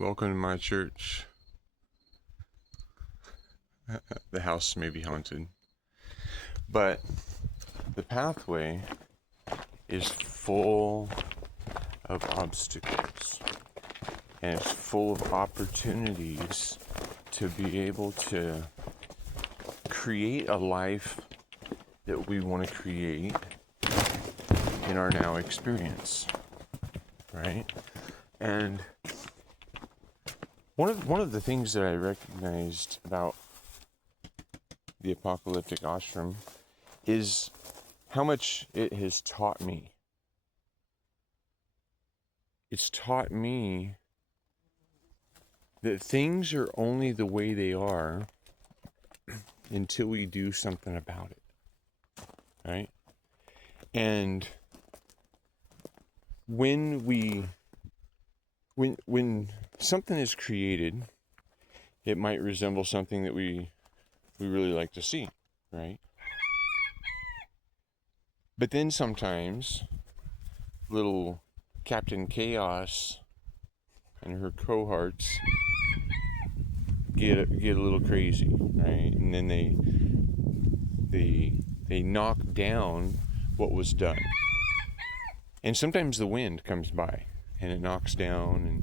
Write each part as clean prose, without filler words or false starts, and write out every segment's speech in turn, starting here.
Welcome to my church. The house may be haunted, but the pathway is full of obstacles and it's full of opportunities to be able to create a life that we want to create in our now experience, right? And one of the things that I recognized about the apocalyptic ashram is how much it has taught me. It's taught me that things are only the way they are until we do something about it, right? And when something is created, it might resemble something that we really like to see, right? But then sometimes little Captain Chaos and her cohorts get a little crazy, right? And then they knock down what was done. And sometimes the wind comes by and it knocks down and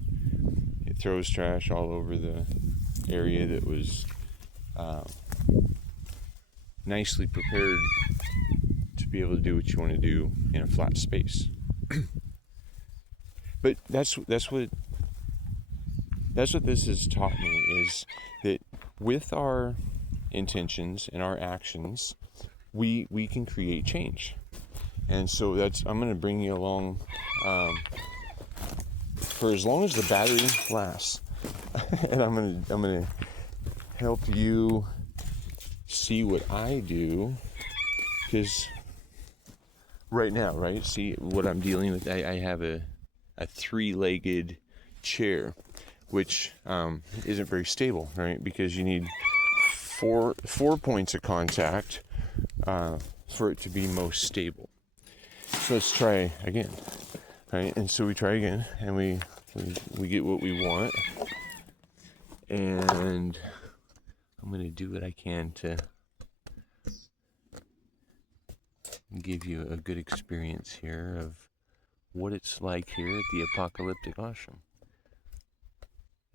it throws trash all over the area that was nicely prepared to be able to do what you want to do in a flat space. But that's what this has taught me, is that with our intentions and our actions, we can create change. And so I'm going to bring you along for as long as the battery lasts, and I'm going to help you see what I do, because right now, right, see what I'm dealing with. I have a three-legged chair, which isn't very stable, right? Because you need four points of contact for it to be most stable. So let's try again, right? And so we try again, and we get what we want, and I'm going to do what I can to give you a good experience here of what it's like here at the apocalyptic ashram.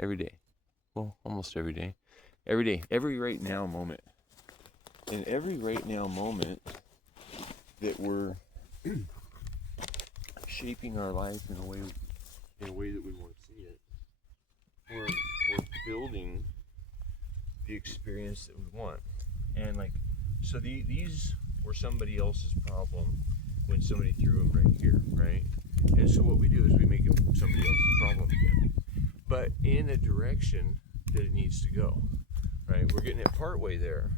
Every day. Well, almost every day. Every day. Every right now moment. And every right now moment that we're shaping our life in a way that we want to see it, we're building the experience that we want. And so these were somebody else's problem when somebody threw them right here, right? And so what we do is we make them somebody else's problem again, but in a direction that it needs to go, right? We're getting it part way there,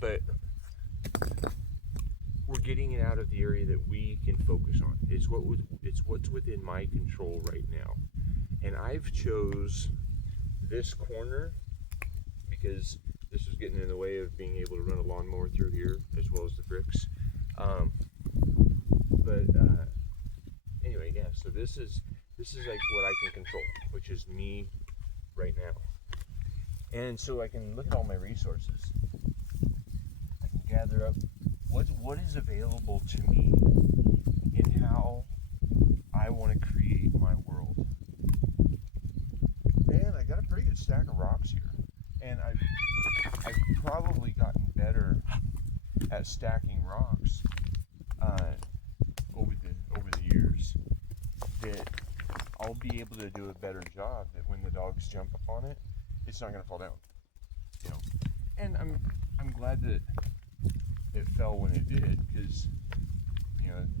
but we're getting it out of the area that we can focus on. It's what's within my control right now, and I've chose this corner because this was getting in the way of being able to run a lawnmower through here, as well as the bricks. Anyway, yeah. So this is like what I can control, which is me right now. And so I can look at all my resources. I can gather up what is available to me in how I want to create my world. And I got a pretty good stack of rocks here. And I've probably gotten better at stacking rocks over the years, that I'll be able to do a better job that when the dogs jump up on it, it's not going to fall down, you know. And I'm glad that it fell when it did, because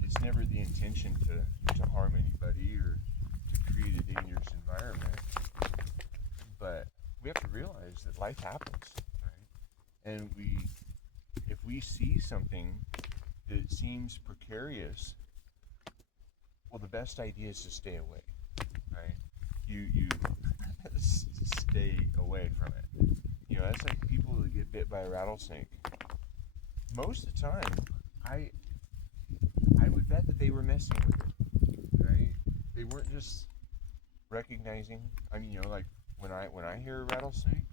it's never the intention to harm anybody or to create a dangerous environment, but we have to realize that life happens, right? And if we see something that seems precarious, well, the best idea is to stay away, right? You stay away from it. That's like people who get bit by a rattlesnake. Most of the time, I would bet that they were messing with it, right? They weren't just recognizing, I mean, like when I hear a rattlesnake,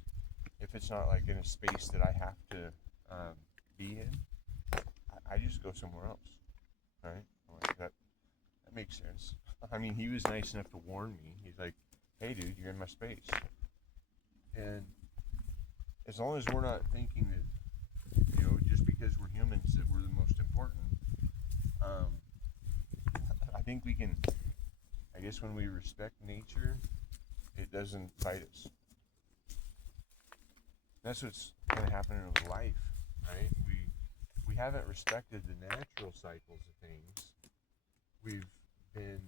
if it's not like in a space that I have to be in, I just go somewhere else, right? Like that makes sense. I mean, he was nice enough to warn me. He's like, "Hey, dude, you're in my space," and as long as we're not thinking that, just because we're humans that we're the most important, um, I think we can. I guess when we respect nature, it doesn't bite us. That's what's kind of happening with life, right? We haven't respected the natural cycles of things. We've been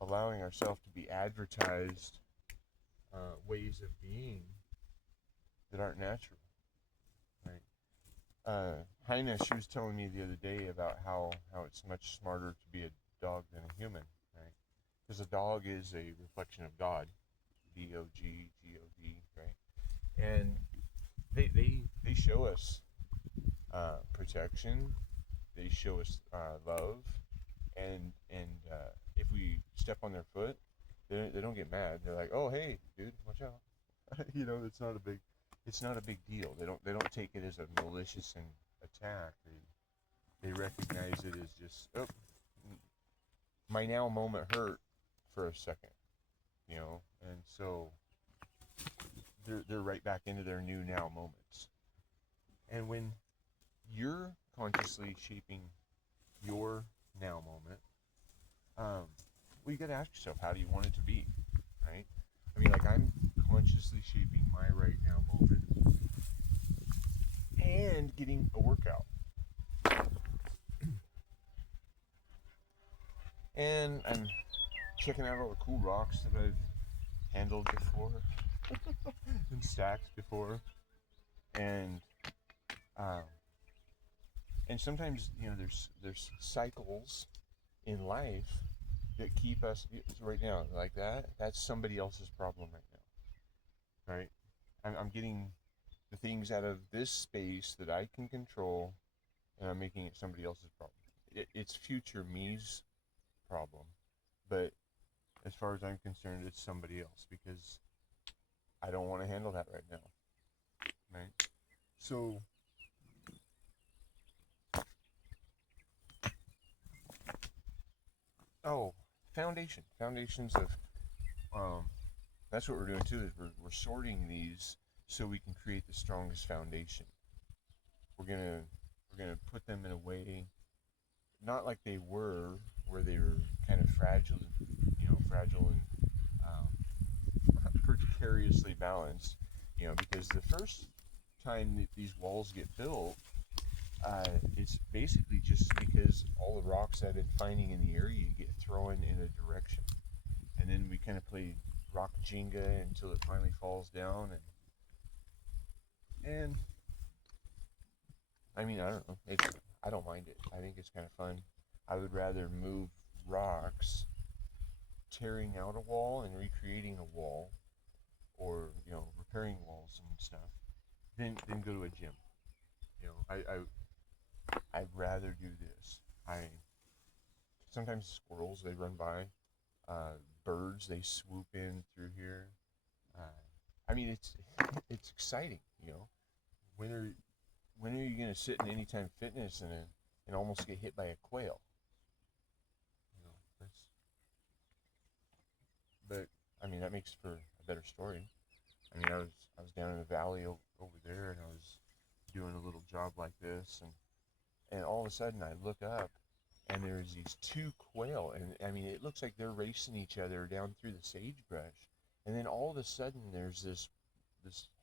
allowing ourselves to be advertised ways of being that aren't natural, right? Heina, she was telling me the other day about how it's much smarter to be a dog than a human, right? Because a dog is a reflection of God, Dog, right? And they show us protection. They show us love, and if we step on their foot, they don't get mad. They're like, "Oh, hey, dude, watch out." It's not a big deal. They don't take it as a malicious attack. They recognize it as just, oh, my now moment hurt for a second, and so they're right back into their new now moments. And when you're consciously shaping your now moment, well, you got to ask yourself, how do you want it to be, right? I mean, like, I'm consciously shaping my right now moment and getting a workout. And I'm checking out all the cool rocks that I've handled before and stacked before. And um, and sometimes, there's cycles in life that keep us right now like that. That's somebody else's problem right now, right? I'm getting the things out of this space that I can control, and I'm making it somebody else's problem. It's future me's problem, but as far as I'm concerned, it's somebody else because I don't want to handle that right now, right? So, oh, foundations of that's what we're doing too. Is we're sorting these so we can create the strongest foundation. We're gonna put them in a way, not like they were, where they were kind of fragile and precariously balanced. Because the first time that these walls get built, it's basically just because all the rocks I've been finding in the area get thrown in a direction, and then we kind of play rock Jenga until it finally falls down, and I mean, I don't know. I don't mind it. I think it's kind of fun. I would rather move rocks, tearing out a wall and recreating a wall, or repairing walls and stuff, than go to a gym. I'd rather do this. I Sometimes squirrels, they run by, birds, they swoop in through here. Uh, I mean, it's exciting. When are when are you gonna sit in Anytime Fitness and almost get hit by a quail? You know, that's but I mean that makes for a better story. I mean, I was down in the valley over there, and I was doing a little job like this, and all of a sudden I look up, and there's these two quail, and I mean it looks like they're racing each other down through the sagebrush, and then all of a sudden there's this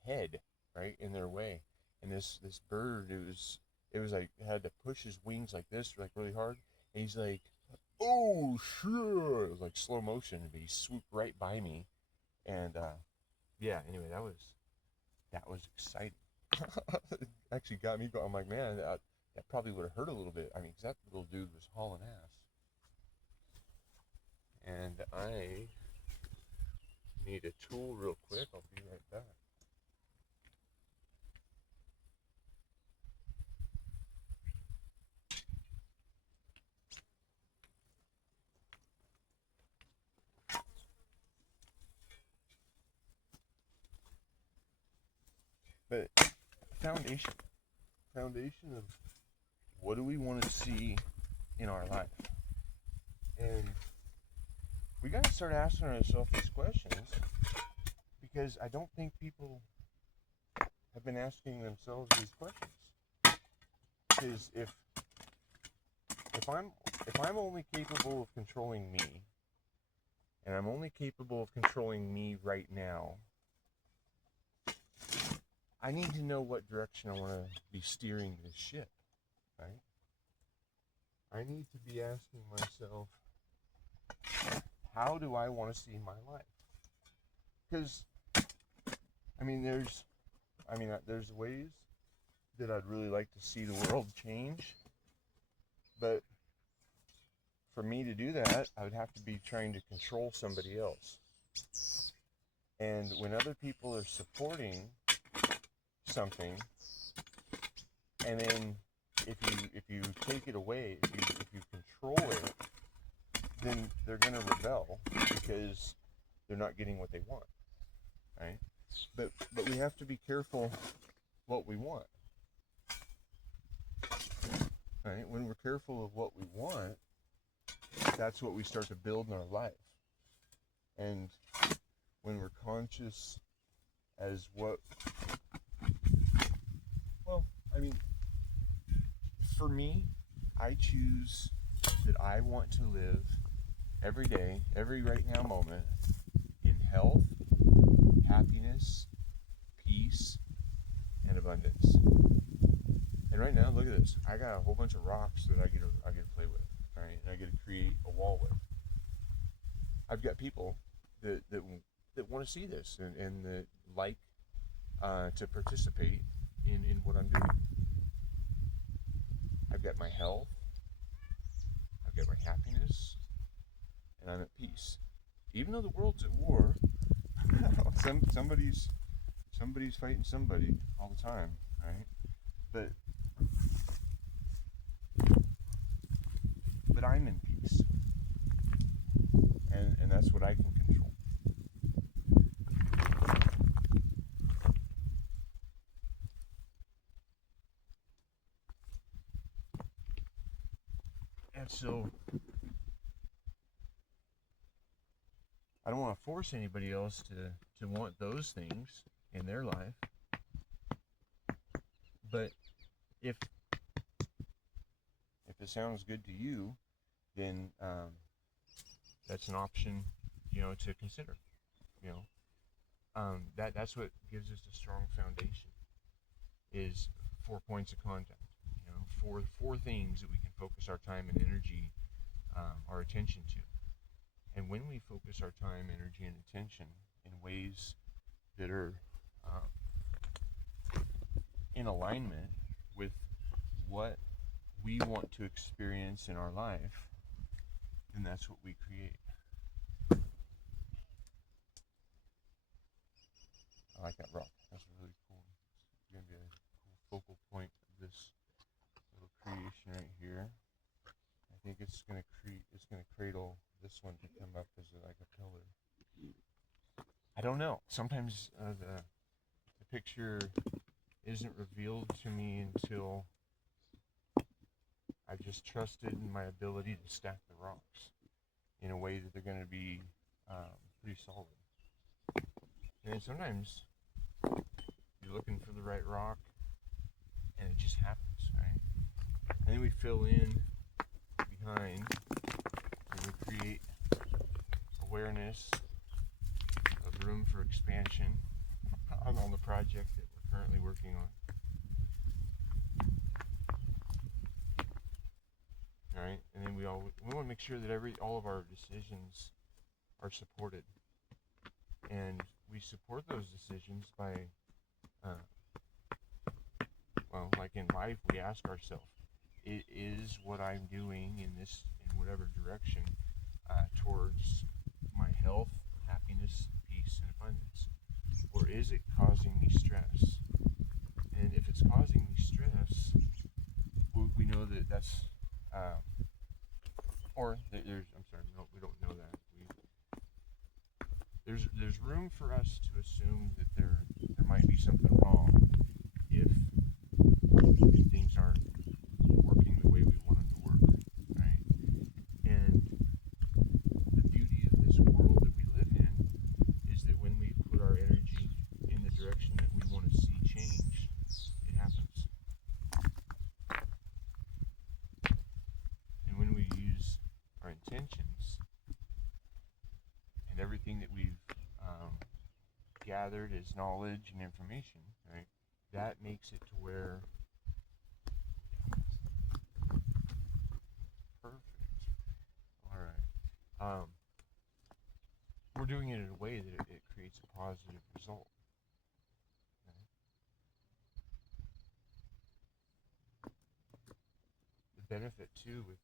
head right in their way, and this bird, it was like had to push his wings like this, like really hard, and he's like, oh shit, it was like slow motion, but he swooped right by me, and yeah, anyway, that was exciting. Actually got me going. I'm like, man, that probably would have hurt a little bit. I mean, 'cause that little dude was hauling ass. And I need a tool real quick. I'll be right back. foundation of what do we want to see in our life. And we got to start asking ourselves these questions, because I don't think people have been asking themselves these questions. Because if I'm only capable of controlling me, and I'm only capable of controlling me right now, I need to know what direction I want to be steering this ship, right? I need to be asking myself, how do I want to see my life? Because, there's ways that I'd really like to see the world change, but for me to do that, I would have to be trying to control somebody else. And when other people are supporting something, and then if you take it away, if you control it, then they're gonna rebel because they're not getting what they want, right? But we have to be careful what we want, right? When we're careful of what we want, that's what we start to build in our life. And when we're conscious as for me, I choose that I want to live every day, every right now moment, in health, happiness, peace, and abundance. And right now, look at this. I got a whole bunch of rocks that I get to play with, right? And I get to create a wall with. I've got people that want to see this and that like to participate in what I'm doing. I've got my health, I've got my happiness, and I'm at peace. Even though the world's at war, somebody's fighting somebody all the time, right? But I'm in peace, and that's what I can control. And so I don't want to force anybody else to want those things in their life. But if it sounds good to you, then that's an option, to consider. That's what gives us a strong foundation, is 4 points of contact. Four things that we can focus our time and energy, our attention to. And when we focus our time, energy, and attention in ways that are in alignment with what we want to experience in our life, then that's what we create. I like that rock. That's really cool. It's going to be a cool focal point of this little creation right here. I think it's going to cradle this one to come up as like a pillar. I don't know. Sometimes the picture isn't revealed to me until I've just trusted in my ability to stack the rocks in a way that they're going to be pretty solid. And then sometimes you're looking for the right rock, and it just happens, right? And then we fill in behind, and we create awareness of room for expansion on the project that we're currently working on. All right, and then we want to make sure that all of our decisions are supported, and we support those decisions by, like in life, we ask ourselves, is what I'm doing in whatever direction towards my health, happiness, peace, and abundance, or is it causing me stress? And if it's causing me stress, we know that that's we don't know that. There's room for us to assume that there might be something wrong if intentions and everything that we've gathered as knowledge and information, right? That makes it to where perfect. All right. We're doing it in a way that it creates a positive result. Okay? The benefit too with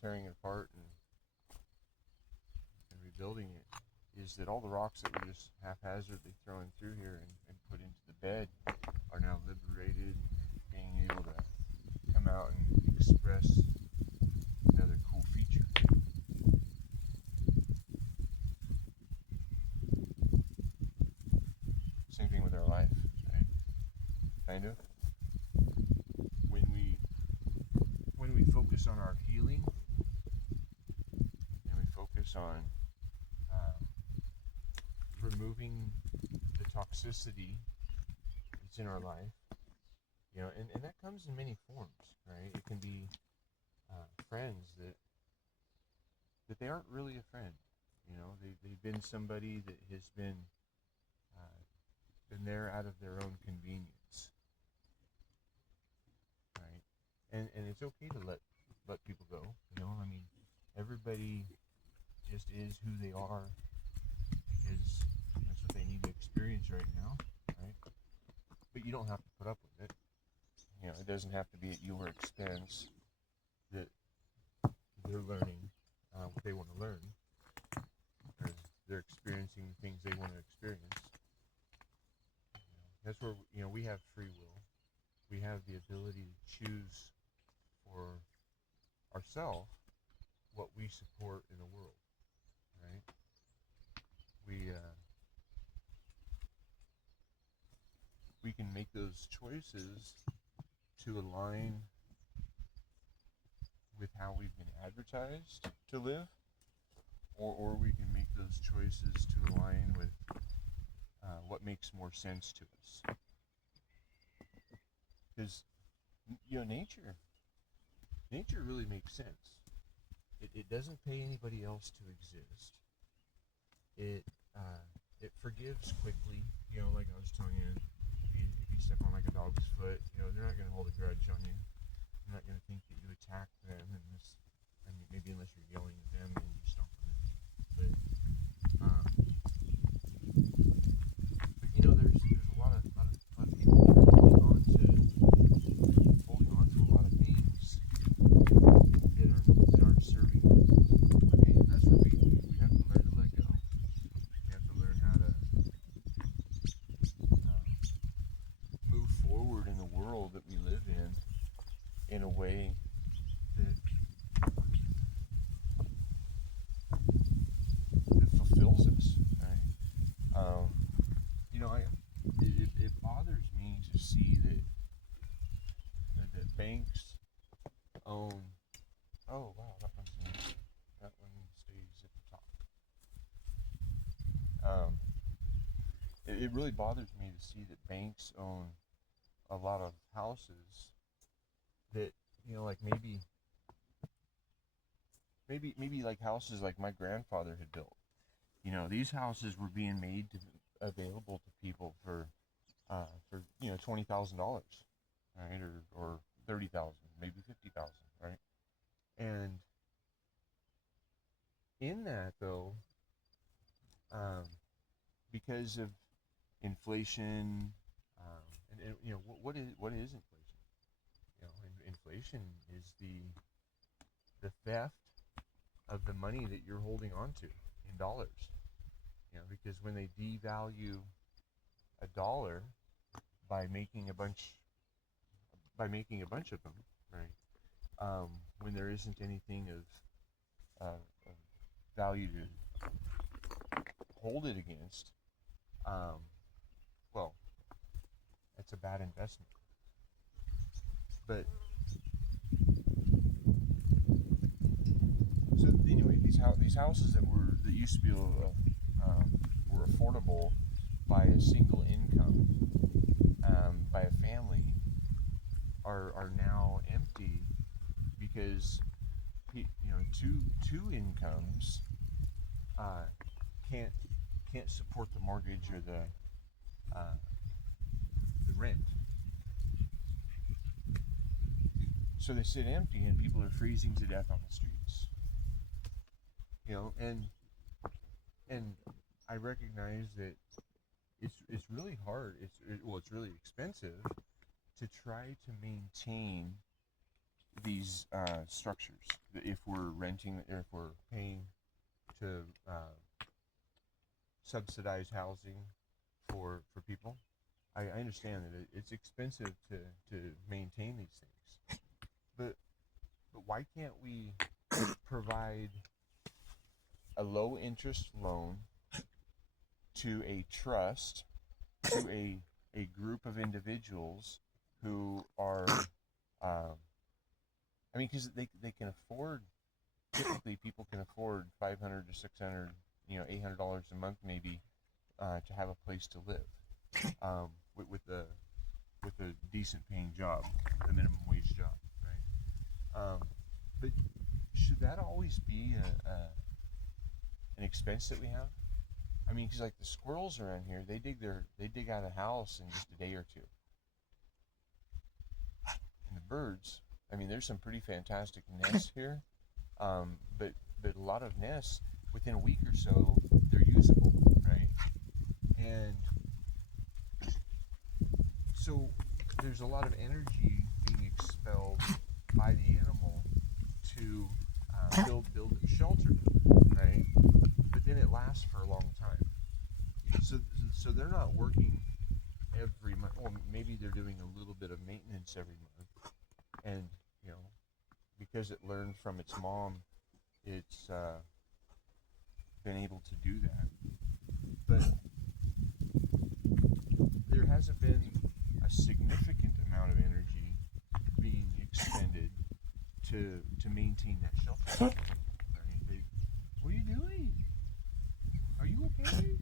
tearing it apart and rebuilding it is that all the rocks that we're just haphazardly throwing through here and put into the bed are now liberated, being able to come out and express another cool feature. Same thing with our life, right? Kind of. When we focus on our healing and we focus on removing the toxicity that's in our life, you know, and that comes in many forms, right? It can be friends that they aren't really a friend, you know. They've been somebody that has been there out of their own convenience, right? And it's okay to let people go, you know. I mean, everybody just is who they are because that's what they need to experience right now, right? But you don't have to put up with it. You know, it doesn't have to be at your expense that they're learning what they want to learn, or they're experiencing the things they want to experience. That's where, you know, we have free will. We have the ability to choose for ourselves what we support in the world, right? We can make those choices to align with how we've been advertised to live, or we can make those choices to align with what makes more sense to us. Because, you know, nature really makes sense. It doesn't pay anybody else to exist. It forgives quickly. You know, like I was telling you, if you step on like a dog's foot, you know, they're not going to hold a grudge on you. They're not going to think that you attacked them, maybe unless you're yelling at them and you stomp on it. But you know, there's a lot of people that are holding on to a lot of things that aren't serving them. I mean, that's where we have to learn to let go. We have to learn how to move forward in the world that we live in a way that fulfills us, right? You know, it bothers me to see that banks own. Oh wow, that one stays at the top. It really bothers me to see that banks own a lot of houses that, you know, like maybe like houses like my grandfather had built. You know, these houses were being made available to people for you know, $20,000, right, or 30,000, maybe 50,000, right? And in that though, because of inflation, and you know, what is inflation? You know, inflation is the theft of the money that you're holding on to in dollars. You know, because when they devalue a dollar by making a bunch of them, right? When there isn't anything of value to hold it against, well, it's a bad investment. But so anyway, these houses that used to be were affordable by a single income, by a family, are now empty because two incomes uh, can't support the mortgage or the rent. So they sit empty, and people are freezing to death on the streets. And I recognize that it's really hard. It's really expensive to try to maintain these structures. If we're renting, or if we're paying to subsidize housing for people, I understand that it's expensive to maintain these things. But why can't we provide a low interest loan to a trust, to a group of individuals who are, because they can afford, typically people can afford $500 to $600, $800 a month maybe, to have a place to live, with a decent paying job, the minimum wage job, right? But should that always be an expense that we have? Because like the squirrels around here, they dig out a house in just a day or two. And the birds, there's some pretty fantastic nests here, but a lot of nests, within a week or so, they're usable, right? And so there's a lot of energy being expelled by the animal to build a shelter, right? But then it lasts for a long time. So they're not working every month. Well, maybe they're doing a little bit of maintenance every month, and because it learned from its mom, it's been able to do that. But there hasn't been a significant amount of energy being expended to maintain that shelter. Right? What are you doing? Are you okay?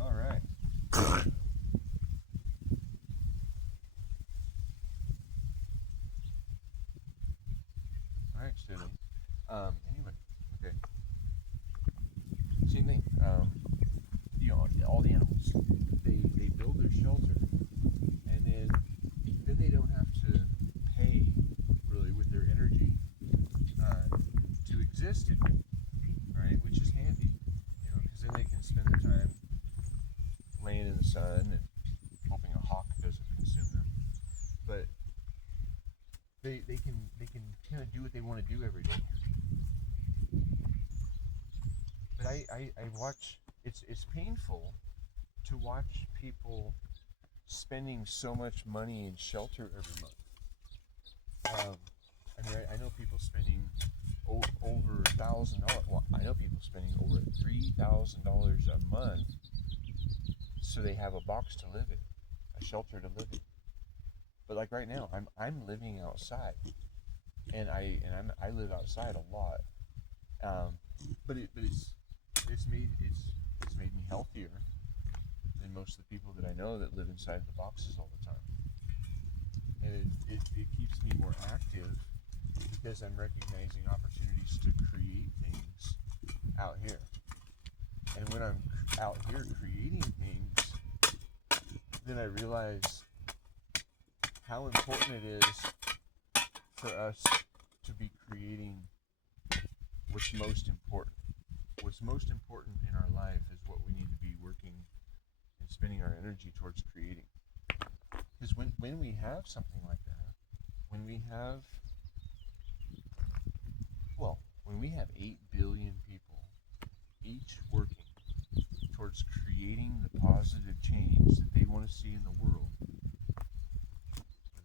All right. All right, steady. Anyway, okay. Same thing. All the animals, they build their shelter, and then they don't have to pay really with their energy to exist in it, right? Which is handy, because then they can spend their time laying in the sun and hoping a hawk doesn't consume them. But they can kind of do what they want to do every day. But I watch. It's painful to watch people spending so much money in shelter every month. I know people spending over $1,000. Well, I know people spending over $3,000 a month so they have a box to live in, a shelter to live in. But like right now, I'm living outside, and I live outside a lot. But it's made me healthier than most of the people that I know that live inside the boxes all the time. And it keeps me more active because I'm recognizing opportunities to create things out here. And when I'm out here creating things, then I realize how important it is for us to be creating what's most important. What's most important in our life is what we need to be working and spending our energy towards creating. Because when we have something like that, when we have 8 billion people each working towards creating the positive change that they want to see in the world,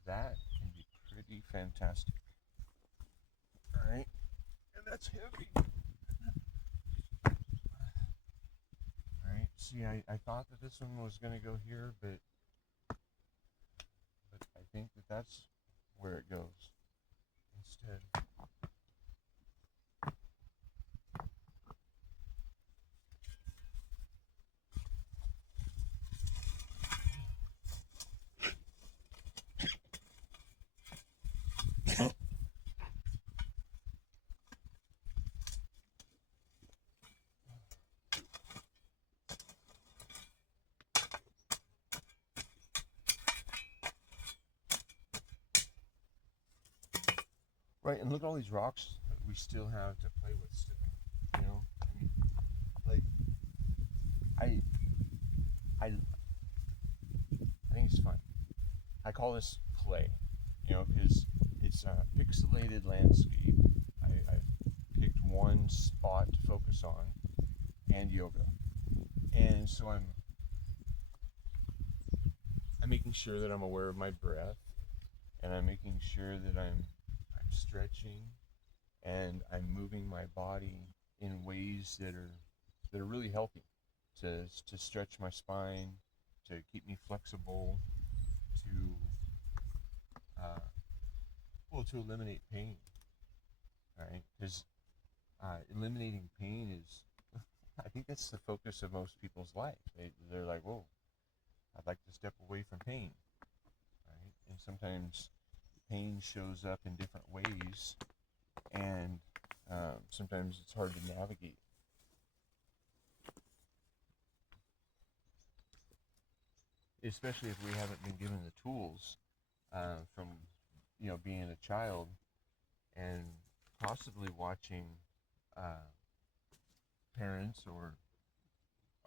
that can be pretty fantastic. Alright? And that's heavy. Alright, see, I thought that this one was going to go here, but I think that's where it goes instead. Right, and look at all these rocks that we still have to play with still. You know, I mean, like I, I, I think it's fun. I call this play, you know, because it's a pixelated landscape. I've picked one spot to focus on, and yoga, and so I'm making sure that I'm aware of my breath, and I'm making sure that I'm stretching, and I'm moving my body in ways that are really healthy to stretch my spine, to keep me flexible, to uh, to eliminate pain, right? Because eliminating pain is, I think that's the focus of most people's life. They're like, whoa, I'd like to step away from pain, right? And sometimes pain shows up in different ways, and sometimes it's hard to navigate. Especially if we haven't been given the tools from, you know, being a child and possibly watching uh, parents or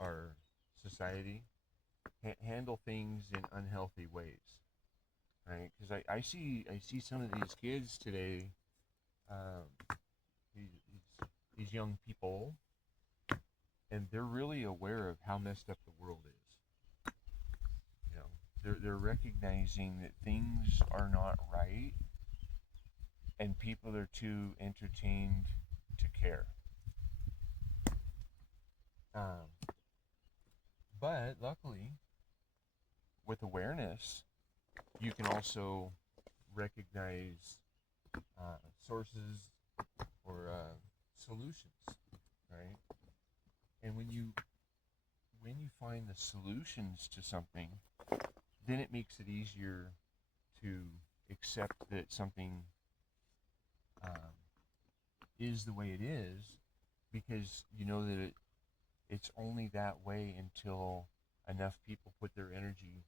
our society handle things in unhealthy ways, right? Because I see some of these kids today, um, these young people, and they're really aware of how messed up the world is. You know, they're recognizing that things are not right, and people are too entertained to care. Um, but luckily, with awareness, you can also recognize sources or solutions, right? And when you find the solutions to something, then it makes it easier to accept that something um, is the way it is, because you know that it's only that way until enough people put their energy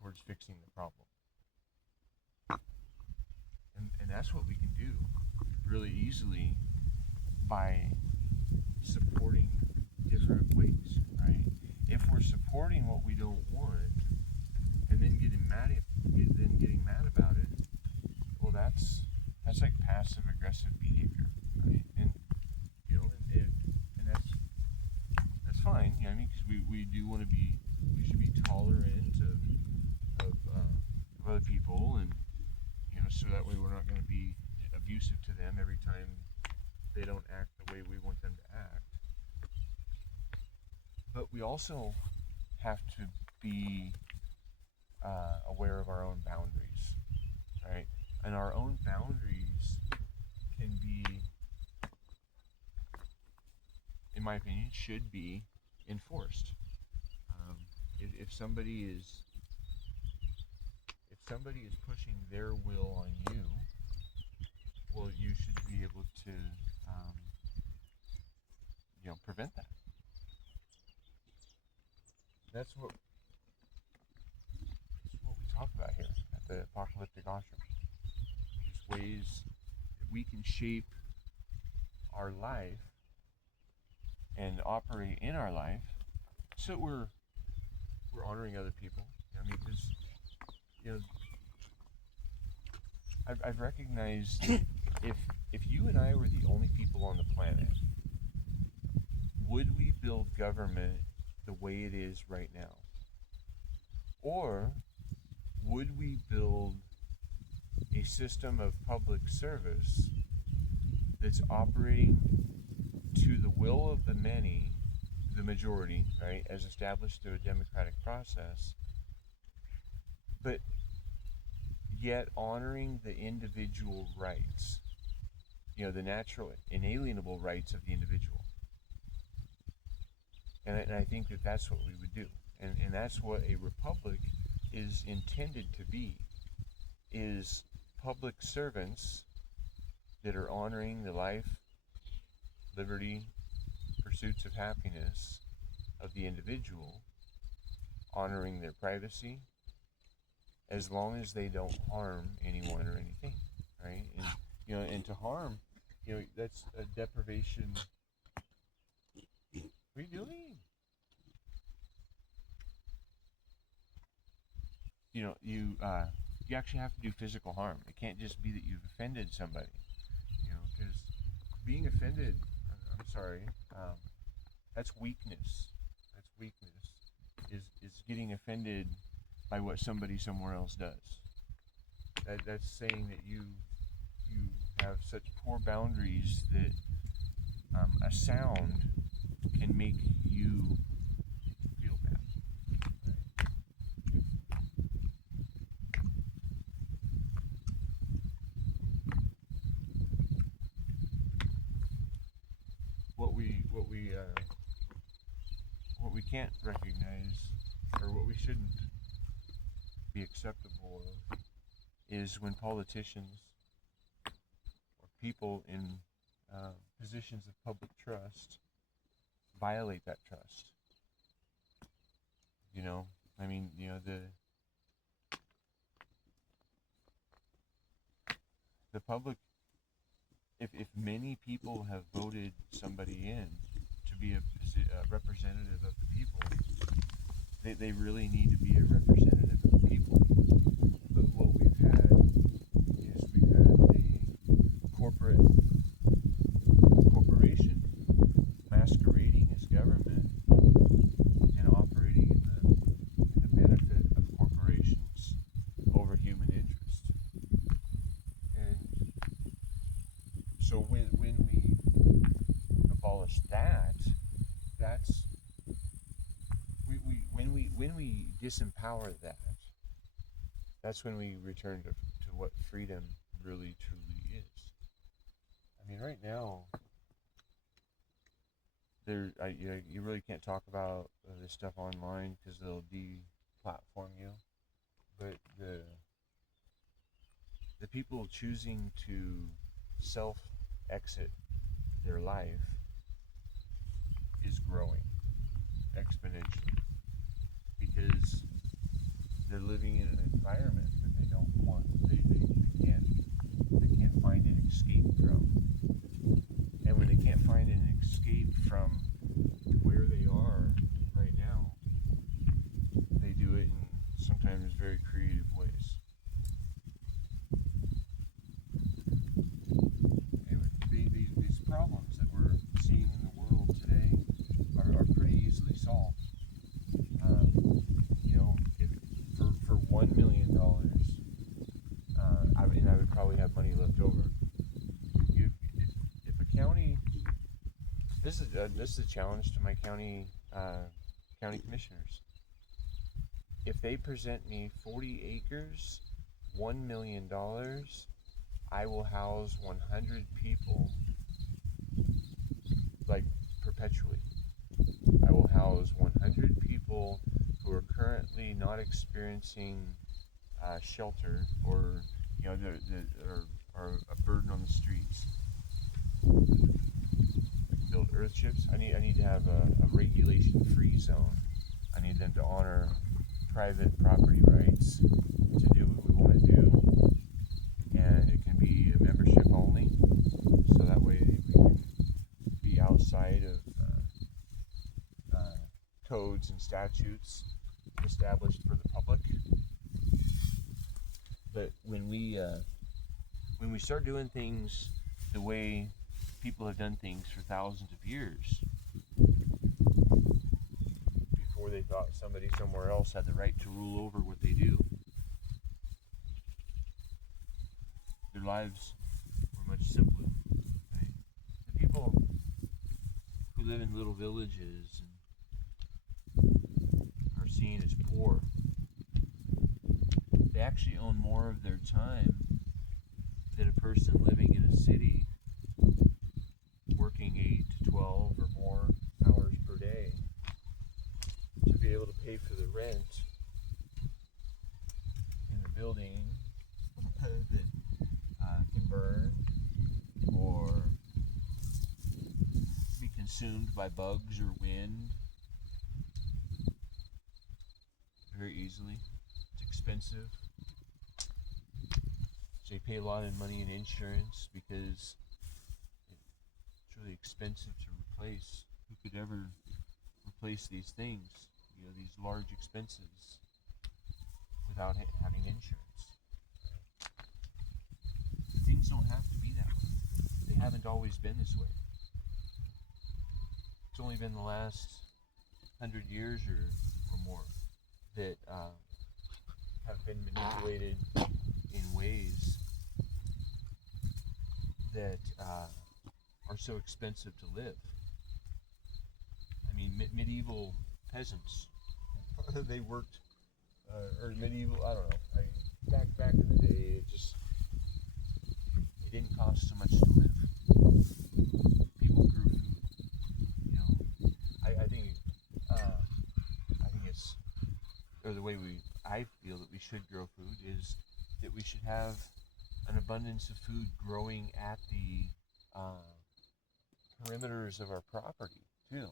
towards fixing the problem. And that's what we can do really easily by supporting different ways, right? If we're supporting what we don't want and then getting mad about it, well, that's like passive aggressive behavior, right? And you know, and that's fine. You know, I mean, because we do want to we should be tolerant of other people, and you know, so that way we're not going to be abusive to them every time they don't act the way we want them to act. But we also have to be aware of our own boundaries, right? And our own boundaries can be, in my opinion, should be enforced. Um, if somebody is pushing their will on you, well, you should be able to, um, prevent that. That's what we talk about here at the Apocalyptic Ashram. There's ways that we can shape our life and operate in our life so we're honoring other people. I mean, because you know, I've recognized if you and I were the only people on the planet, would we build government the way it is right now, or would we build a system of public service that's operating to the will of the many, the majority, right, as established through a democratic process, but yet honoring the individual rights, the natural, inalienable rights of the individual. And I think that that's what we would do. And that's what a republic is intended to be, is public servants that are honoring the life, liberty, pursuits of happiness of the individual, honoring their privacy, as long as they don't harm anyone or anything, right? And and to harm, that's a deprivation. What are you doing? You actually have to do physical harm. It can't just be that you've offended somebody, because being offended, I'm sorry, that's weakness. That's weakness. Is getting offended by what somebody somewhere else does. That's saying that you have such poor boundaries that a sound can make you feel bad. What we can't recognize, or what we shouldn't be acceptable of, is when politicians or people in positions of public trust violate that trust. The public, if many people have voted somebody in to be a representative of the people, they really need to be a representative of the people. But what we've had is a corporation masquerading as government and operating in the benefit of corporations over human interest. And so when we abolish that's when we disempower that's when we return to what freedom really truly is. I mean, right now, you really can't talk about this stuff online because they'll de-platform you. But the people choosing to self-exit their life is growing exponentially because they're living in an environment that they don't want. They can't find an escape from. And when they can't find an escape from where they are right now, they do it in sometimes very creative ways. Anyway, these problems that we're seeing in the world today are pretty easily solved. For $1 million, I would probably have money left over. If a county, this is a challenge to my county commissioners. If they present me 40 acres, $1 million, I will house 100 people, like perpetually. I will house 100 people who are currently not experiencing shelter or are a burden on the streets. We can build earth chips. I need to have a regulation-free zone. I need them to honor private property rights to do what we want to do, and it can be a membership only, so that way we can be outside of codes and statutes established for the public. But when we start doing things the way people have done things for thousands of years, before they thought somebody somewhere else had the right to rule over what they do, their lives were much simpler. Right? The people who live in little villages and are seen as poor, they actually own more of their time than a person living in a city working 8 to 12 or more hours per day to be able to pay for the rent in the building that can burn or be consumed by bugs or wind very easily. It's expensive. They pay a lot of money in insurance because it's really expensive to replace. Who could ever replace these things? You know, these large expenses without having insurance. Things don't have to be that way. They haven't always been this way. It's only been the last 100 years or more that have been manipulated in ways that are so expensive to live. I mean, medieval peasants, they worked, or medieval, I don't know, back in the day, it didn't cost so much to live. People grew food, you know. I think it's, or the way I feel that we should grow food is that we should have an abundance of food growing at the perimeters of our property too,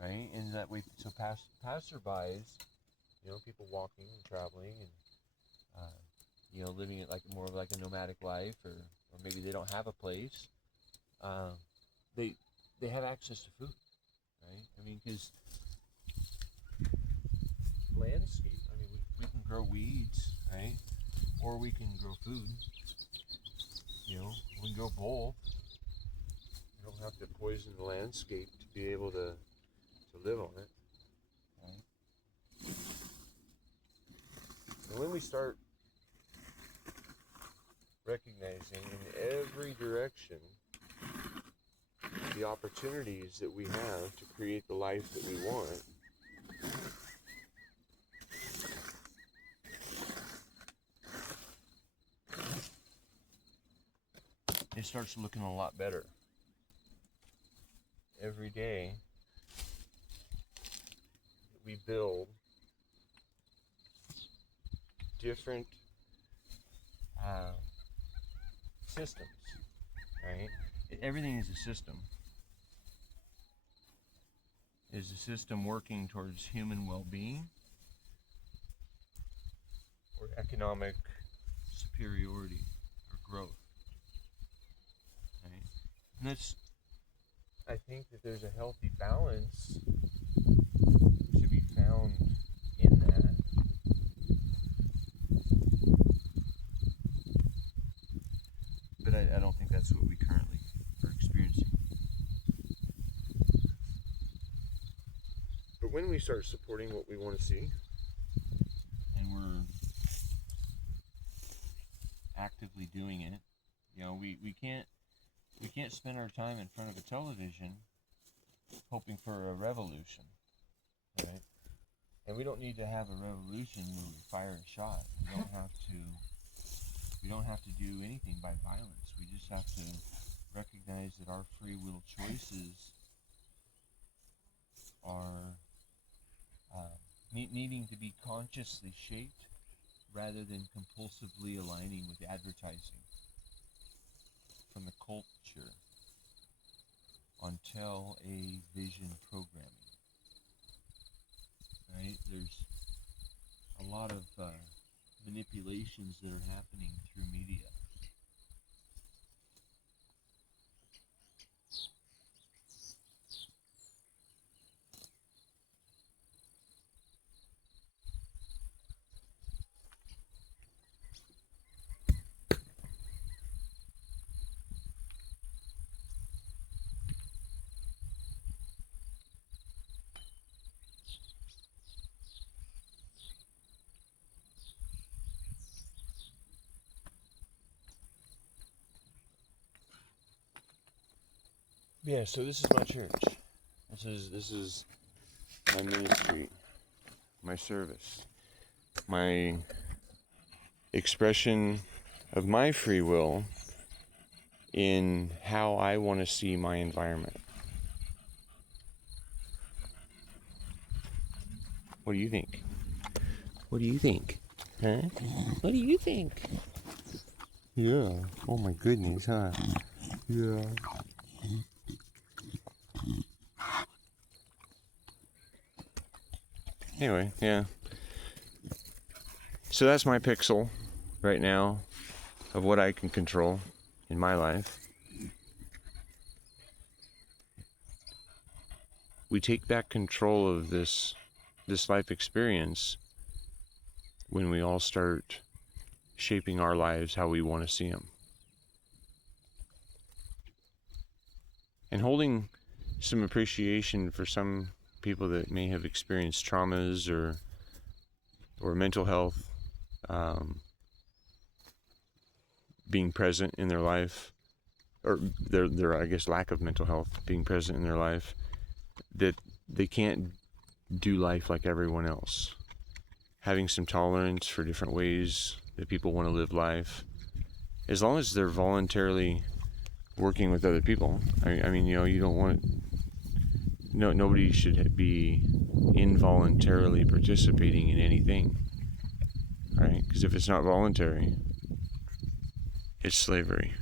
right? And that way, so passerbys, you know, people walking and traveling and you know, living it like more of like a nomadic life, or maybe they don't have a place. They have access to food, right? I mean, because landscape. I mean, we can grow weeds, right? Or we can grow food. You know, we can grow both. We don't have to poison the landscape to be able to live on it. Right? And when we start recognizing in every direction the opportunities that we have to create the life that we want, it starts looking a lot better. Every day we build different systems, right? Everything is a system. Is a system working towards human well-being or economic superiority or growth, right? And that's, I think that there's a healthy balance to be found in that. But I don't think that's what we currently are experiencing. But when we start supporting what we want to see, and we're actively doing it, you know, we can't spend our time in front of a television hoping for a revolution, right? And we don't need to have a revolution where we fire a shot. We don't have to do anything by violence. We just have to recognize that our free will choices are needing to be consciously shaped rather than compulsively aligning with advertising from the culture on television programming. Right? There's a lot of manipulations that are happening through media. Yeah, so this is my church. This is my ministry, my service, my expression of my free will in how I want to see my environment. What do you think? What do you think? Huh? What do you think? Yeah. Oh my goodness, huh? Yeah. Anyway, yeah. So that's my pixel right now. of what I can control in my life, we take back control of this life experience when we all start shaping our lives how we want to see them. And holding some appreciation for some people that may have experienced traumas or mental health, being present in their life, or their I guess lack of mental health being present in their life, that they can't do life like everyone else. Having some tolerance for different ways that people want to live life, as long as they're voluntarily working with other people. I mean, you don't want, nobody should be involuntarily participating in anything, right? Because if it's not voluntary, it's slavery.